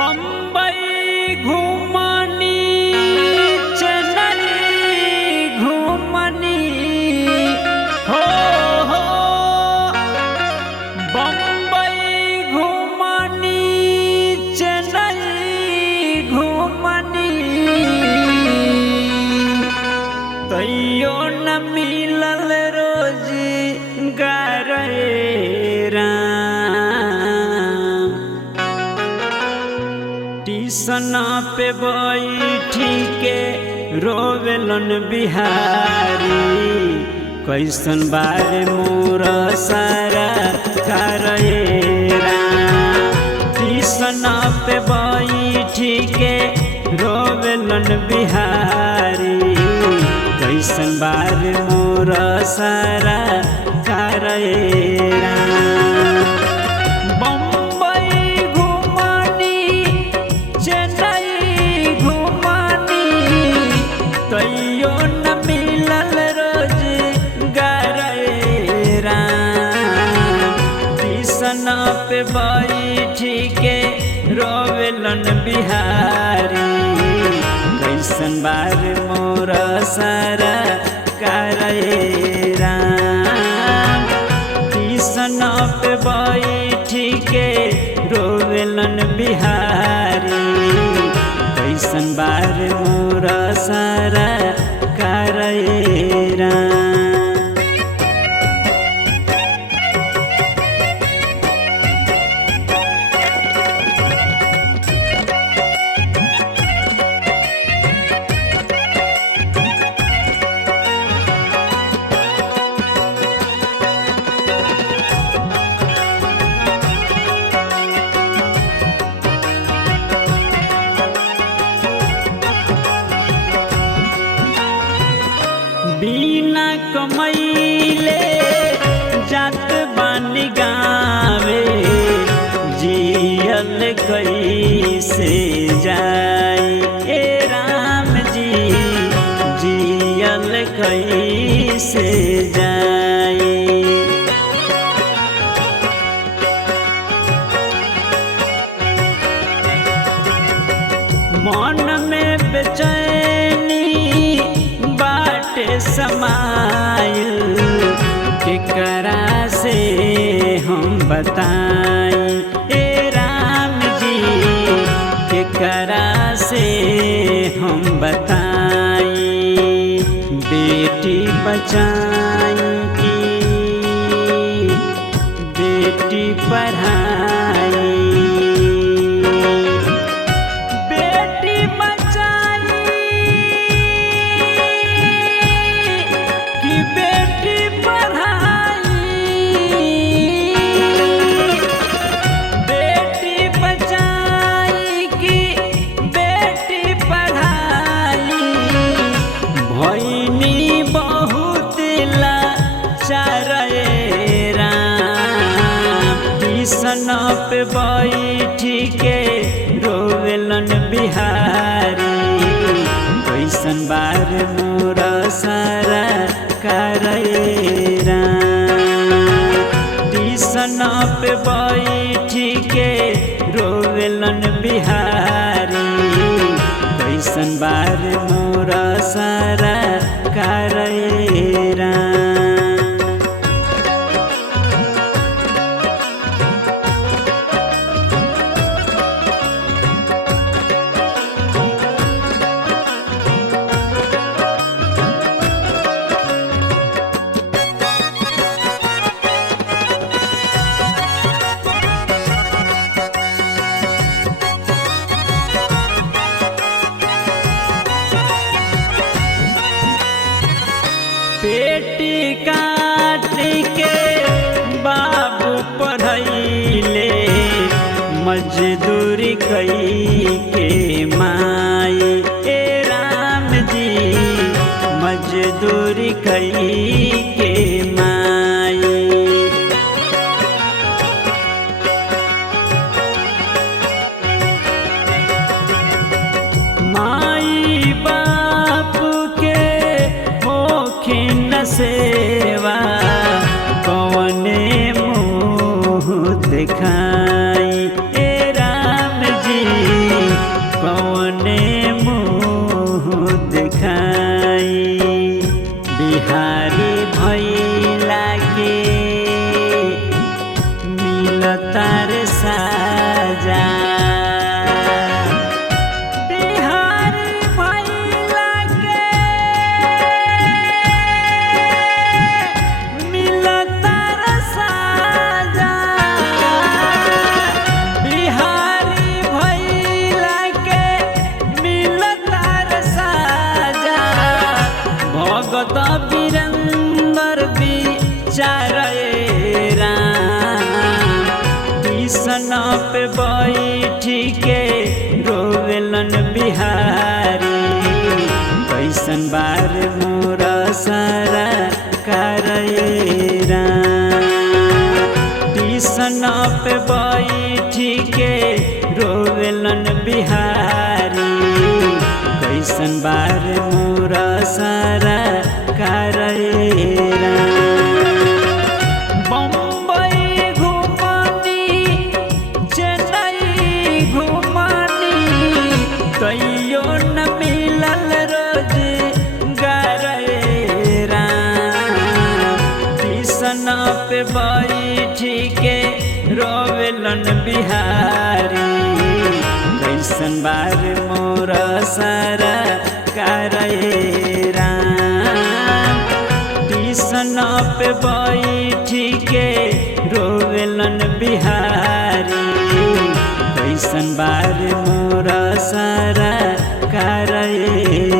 बम्बई घूमनी चेन्नई घूमनी हो बम्बई घूमनी चेन्नई घूमनी तैयो न मिलल रोजगार टीसन पे बैठी के रोवेलन बिहारी कैसन बारे मोर सारा करेरा टीसन पे बैठी के रोवेलन बिहारी कैसन बारे मोर सारा करेरा तैयो न मिलल रोजगार टीसन पे बैठी के रोवेलन बिहारी कैसन बार मोर सारा करेरा टीसन पे बैठी के रोवेलन बिहारी कैसन बार मोर सारा करेरा बिना कमैले जात बानी गावे जियल कैसे जाई ए राम जी जियल कैसे जाई मन में बेचैनी समाइल केकरा से हम बताई ए राम जी केकरा से हम बताई बेटी बचाई की बेटी पढ़ाई टीसन पे बैठी के रोवेलन बिहारी कैसन बार मोर सारा करेरा टीसन पे बैठी के रोवेलन बिहारी कैसन बार मोर सारा करेरा पेटी काट के बाबू पढ़ैले मजदूरी कई के माई ए राम जी मजदूरी कई के माई माई बाप के होखिन सेवा कौने मुँह दिखाई ए राम जी के रोवेलन बिहारी कैसन बार मोर सारा करैरा टीसन पे बैठी के रोवेलन बिहारी कैसन बार मोर सारा करैरा बम्बई घुमानी चेन्नई घुमानी कहियो न मिलल रोज गरेरा टीसन पे बैठी के रोवेलन बिहारी कैसन बार मोर सारा करैरा टीसन पे बैठी के रोवेलन बिहारी कैसन बार मोर सारा करैरा।